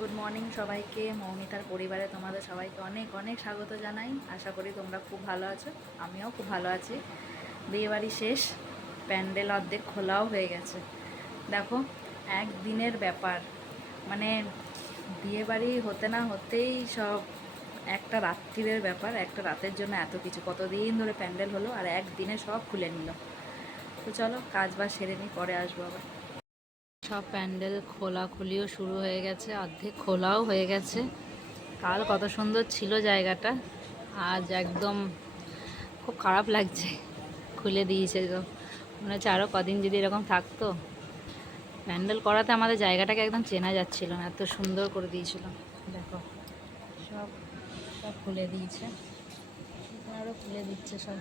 Good morning সবাইকে। মৌমিতার পরিবারে তোমাদের সবাইকে অনেক অনেক স্বাগত জানাই। আশা করি তোমরা খুব ভালো আছো, আমিও খুব ভালো আছি। বিয়েবাড়ি শেষ, প্যান্ডেল অর্ধেক খোলাও হয়ে গেছে। দেখো, একদিনের ব্যাপার, মানে বিয়েবাড়ি হতে না হতেই সব একটা রাত্রিরের ব্যাপার। একটা রাতের জন্য এত কিছু, কতদিন ধরে প্যান্ডেল হলো আর একদিনে সব খুলে নিল। তো চলো কাজ বাজ সেরে নিই, পরে আসবো আবার। সব প্যান্ডেল খোলাখুলিও শুরু হয়ে গেছে, অর্ধেক খোলাও হয়ে গেছে। কাল কত সুন্দর ছিল জায়গাটা, আজ একদম খুব খারাপ লাগছে। খুলে দিয়েছে তো, মনে হচ্ছে আরও কদিন যদি এরকম থাকতো। প্যান্ডেল করাতে আমাদের জায়গাটাকে একদম চেনা যাচ্ছিল না, এত সুন্দর করে দিয়েছিল। দেখো সব সব খুলে দিয়েছে, আরও খুলে দিচ্ছে সব।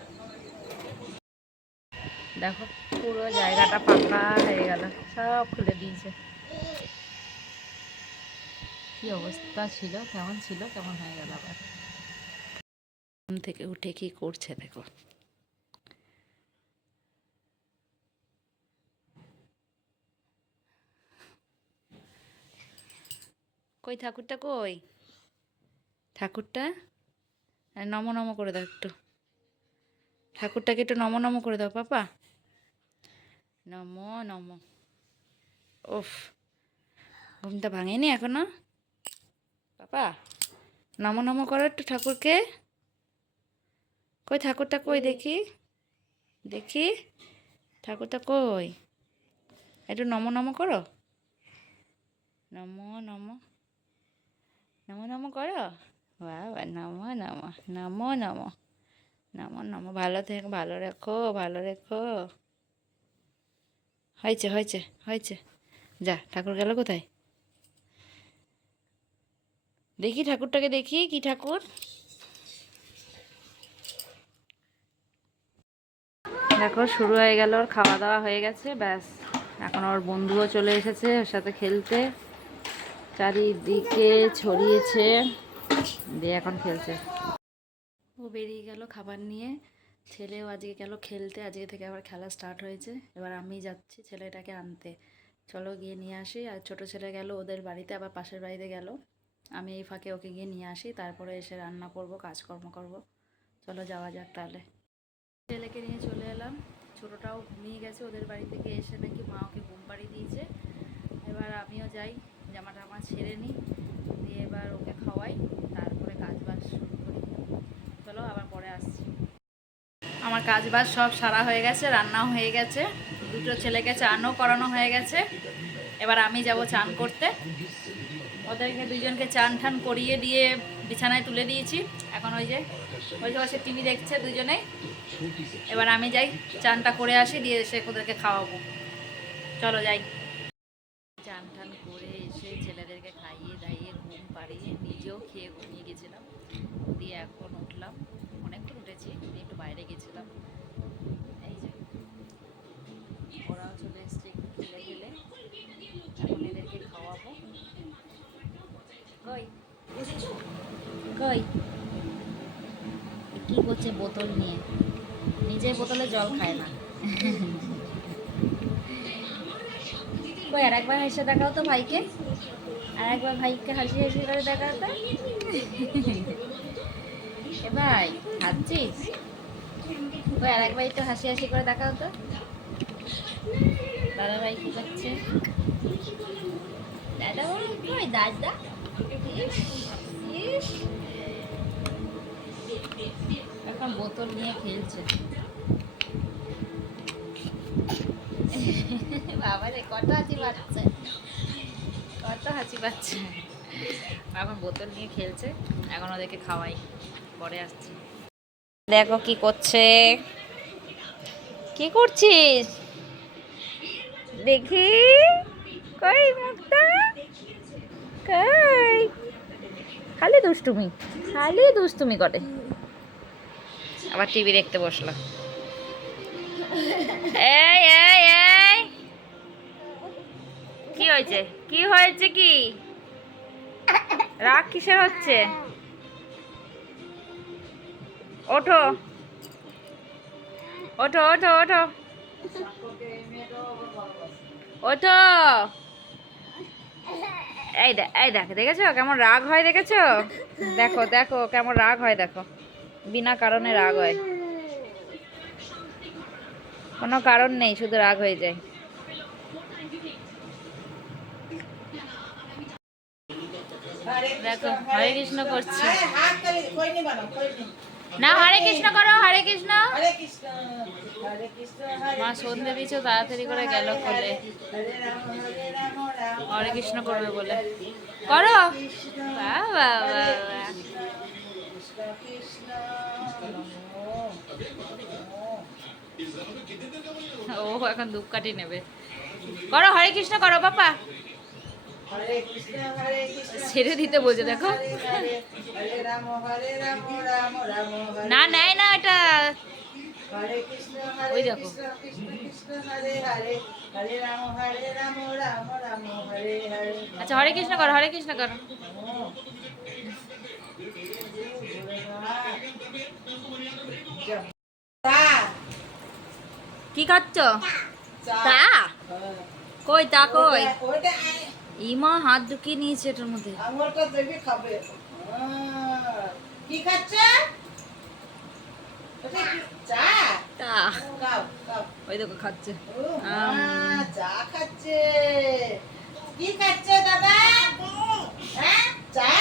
দেখো পুরো জায়গাটা ফাঁকা হয়ে গেল, সব খুলে দিয়েছে। কি অবস্থা ছিল, কেমন ছিল, কেমন হয়ে গেল আবার। ঘুম থেকে উঠে কি করছে দেখো। কই ঠাকুরটা, কই ঠাকুরটা? নম নম করে দাও একটু, ঠাকুরটাকে একটু নম নম করে দাও পাপা। নম নম। ওফ, ঘুমটা ভাঙেনি এখনো পাপা? নম নম করো একটু ঠাকুরকে। কই ঠাকুরটা, কই দেখি দেখি, ঠাকুরটা কই? একটু নম নম করো, নম নম, নম নম করো। বাবা নম নম, নম নম, নম নম। ভালো থেকো, ভালো রেখো, ভালো রেখো। হয়েছে হয়েছে হয়েছে, যা ঠাকুর গেল কোথায়? দেখি ঠাকুরটাকে, দেখি কি ঠাকুর। দেখো শুরু হয়ে গেল, ওর খাওয়া দাওয়া হয়ে গেছে, ব্যাস। এখন ওর বন্ধুও চলে এসেছে ওর সাথে খেলতে, চারিদিকে ছড়িয়েছে, দিয়ে এখন খেলছে। ও বেরিয়ে গেল খাবার নিয়ে, ছেলেও আজকে গেল খেলতে। আজকে থেকে আবার খেলা স্টার্ট হয়েছে। এবার আমি যাচ্ছি ছেলেটাকে আনতে, চলো গিয়ে নিয়ে আসি। আর ছোট ছেলে গেল ওদের বাড়িতে, আবার পাশের বাড়িতে গেল। আমি এই ফাঁকে ওকে গিয়ে নিয়ে আসি, তারপরে এসে রান্না করব, কাজকর্ম করব। চলো যাওয়া যাক তাহলে। ছেলেকে নিয়ে চলে এলাম, ছোটোটাও ঘুমিয়ে গেছে। ওদের বাড়ি থেকে এসে নাকি মা ওকে ঘুম পাড়িয়ে দিয়েছে। এবার আমিও যাই, জামাটা আমার ছেড়ে নিই, দিয়ে এবার ওকে খাওয়াই, তারপরে কাজ বাজ শুরু করি। চলো আবার পরে আসছি। আমার কাজ বাজ সব সারা হয়ে গেছে, রান্নাও হয়ে গেছে, দুটো ছেলেকে চানও করানো হয়ে গেছে। এবার আমি যাব চান করতে। ওদেরকে দুজনকে চান ঠান করিয়ে দিয়ে বিছানায় তুলে দিয়েছি। এখন ওই যে বসে টিভি দেখছে দুজনেই। এবার আমি যাই চানটা করে আসি, দিয়ে এসে ওদেরকে খাওয়াবো। চলো যাই। চান টান করে এসে ছেলেদেরকে খাইয়ে দাইয়ে ঘুম পাড়িয়ে নিজেও খেয়ে ঘুমিয়ে গেছিলাম। দিয়ে এখন উঠলাম, অনেকক্ষণ উঠেছি, দিয়ে একটু বাইরে গেছিলাম। এই যে ওরাও চলে এসছে একটু খেলে খেলে, এখন এদেরকে খাওয়াবো। কই কই কি করছে বোতল নিয়ে, নিজের বোতলে জল খায় না। কই আর একবার হেসে দেখাও তো ভাইকে, আর একবার ভাইকে হাসি হাসি করে দেখাও তো। এ ভাই, হাসছিস? কই আর একবার একটু হাসি হাসি করে দেখাও তো। দাদা ভাই কি করছে? দাদা ভাই কই? দাদা এখন বোতল নিয়ে খেলছে। বাবা রে, কত হাসি পাচ্ছে, কত হাসি পাচ্ছে। এখন বোতল নিয়ে খেলছে, এখন ওদেরকে খাওয়াই, পরে আসছি। দেখো কি করছে, কি করছিস দেখি, কই মুক্তা, কই? খালি দুষ্টুমি, খালি দুষ্টুমি করে। আবার টিভি দেখতে বসলো। এই এই এই, কি হয়েছে, কি হয়েছে, কি রাগ কিসের হচ্ছে? ওঠো ওঠো ওঠো ওঠো ওঠো। এই দেখ, দেখেছো কেমন রাগ হয়, দেখেছো? দেখো দেখো কেমন রাগ হয়, দেখো বিনা কারণে রাগ হয়, কোনো কারণ নেই, শুধু রাগ হয়ে যায়। দেখো হরে কৃষ্ণ করছে না, হরে কৃষ্ণ করো, হরে কৃষ্ণ। মা সন্ধে দিয়েছে, তাড়াতাড়ি করে গেল খোলে, হরে কৃষ্ণ করবে বলে। করো, বাহ বাহ বাহ বাহ। ও এখন ধূপকাঠি নেবে। করো, হরে কৃষ্ণ করো বাপা। ছেড়ে দিতে বলছে, দেখো না, নেয় না এটা। ওই দেখো, আচ্ছা হরে কৃষ্ণ করো, হরে কৃষ্ণ করো। কি খাচ্ছ? চা? কই তা কই? ইমা হাত ঢুকিয়ে নিয়েছে এটার মধ্যে। আঙুলটা দেবে খাবে। কি খাচ্ছ? চা? চা। খাও, খাও। ওই দেখো খাচ্ছে। চা খাচ্ছে। কি খাচ্ছে দাদা? হ্যাঁ? চা?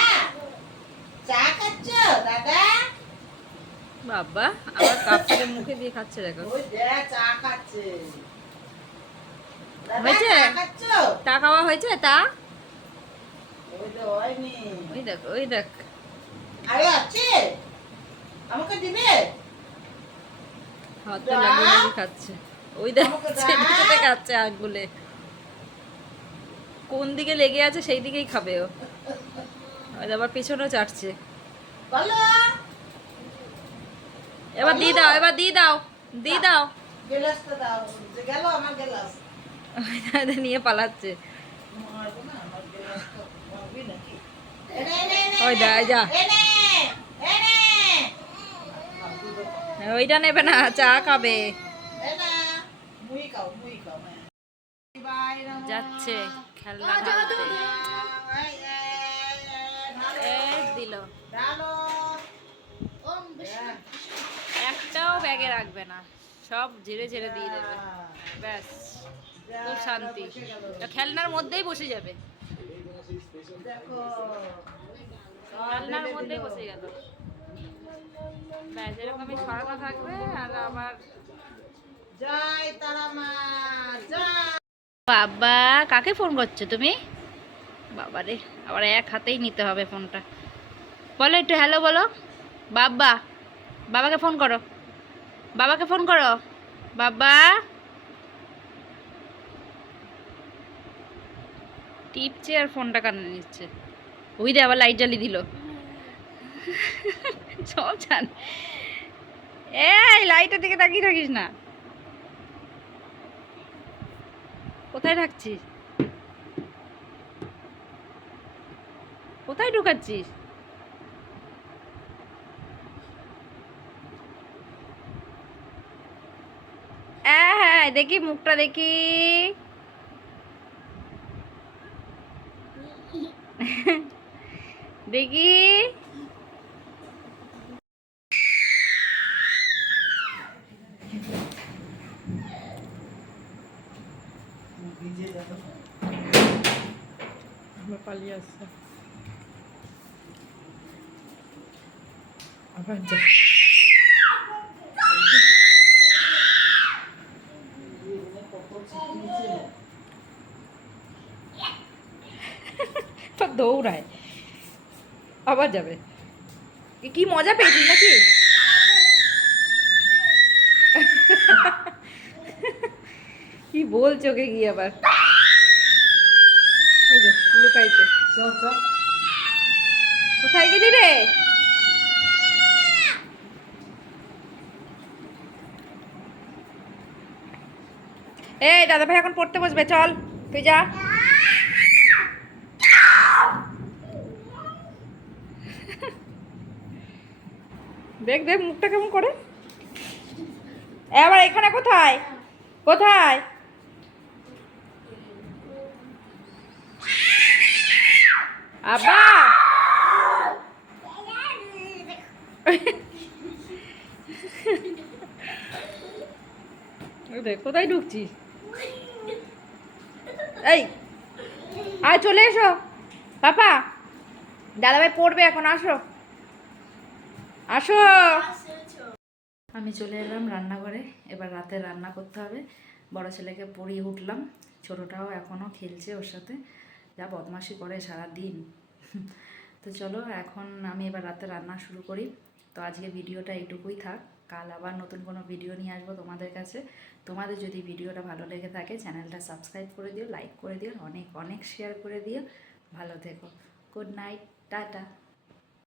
চা খাচ্ছ দাদা? বাবা আবার কাপ থেকে মুখে দিয়ে খাচ্ছে, দেখো। ওই দেখ চা খাচ্ছে। হয়েছে? তা খাওয়া হয়েছে? তা ওই দেখ, ওই দেখ, আরে আছে আমাকে দিবে, হাতে লাগিয়ে খাচ্ছে। ওই দেখ চেটে চেটে খাচ্ছে আঙ্গুলে, কোন দিকে লেগে আছে সেই দিকেই খাবে ও। ওই আবার পেছনেও চাটছে। এবার দিয়ে দাও, এবার দিয়ে দাও, দিয়ে দাও, গ্লাসটা দাও। গেল আমার গ্লাস, নিয়ে পালাচ্ছে। ওই দা যা, ওইটা নেবে না, চা খাবে। যাচ্ছে খেলনা ঢালতে, দিল একটাও ব্যাগে রাখবে না, সব ঝেড়ে ঝেড়ে দিয়ে দেবে, ব্যাস খুব শান্তি। খেলনার মধ্যেই বসে যাবে, খেলনার মধ্যেই বসে গেল, ব্যাস এরকমই ছড়ানো থাকবে। আর আবার জয় তারা মা জয়। বাবা কাকে ফোন করছো তুমি? বাবারে আবার এক হাতেই নিতে হবে ফোনটা। বলো একটু হ্যালো বলো। বাবা, বাবাকে ফোন করো, বাবাকে ফোন করো। বাবা টিপছে আর ফোনটা কানে নিচ্ছে। ওই দে আবার লাইট জ্বালিয়ে দিল, সব জান। এই লাইটের দিকে তাকিয়ে থাকিস না, কোথায় থাকছিস, কোথায় ঢুকাচ্ছিস? হ্যাঁ দেখি মুখটা দেখি। দেখি পালিয়ে আসছে আবার যা। দৌড়ায় আবার যাবে। কি মজা পেয়েছিস নাকি? কি বলছো ওকে গিয়ে আবার লুকাইছে। কোথায় গেলি রে? এই দাদা ভাই এখন পড়তে বসবে, চল তুই যা। দেখ দেখ মুখটা কেমন করে। এবার এখানে কোথায়, কোথায়? আব্বা কোথায় ঢুকছিস? এই আয় চলে এসো পাপা, দাদাভাই পড়বে এখন, আসো আসো। আমি চলে এলাম রান্নাঘরে, এবার রাতে রান্না করতে হবে। বড় ছেলেকে পড়িয়ে উঠলাম, ছোটোটাও এখনও খেলছে ওর সাথে, যা বদমাশি করে সারা দিন। তো চলো এখন আমি এবার রাতে রান্না শুরু করি। তো আজকে ভিডিওটা এইটুকুই থাক, কাল আবার নতুন কোনো ভিডিও নিয়ে আসবো তোমাদের কাছে। তোমাদের যদি ভিডিওটা ভালো লেগে থাকে চ্যানেলটা সাবস্ক্রাইব করে দিও, লাইক করে দিও, অনেক অনেক শেয়ার করে দিও। ভালো থেকো, গুড নাইট, টাটা।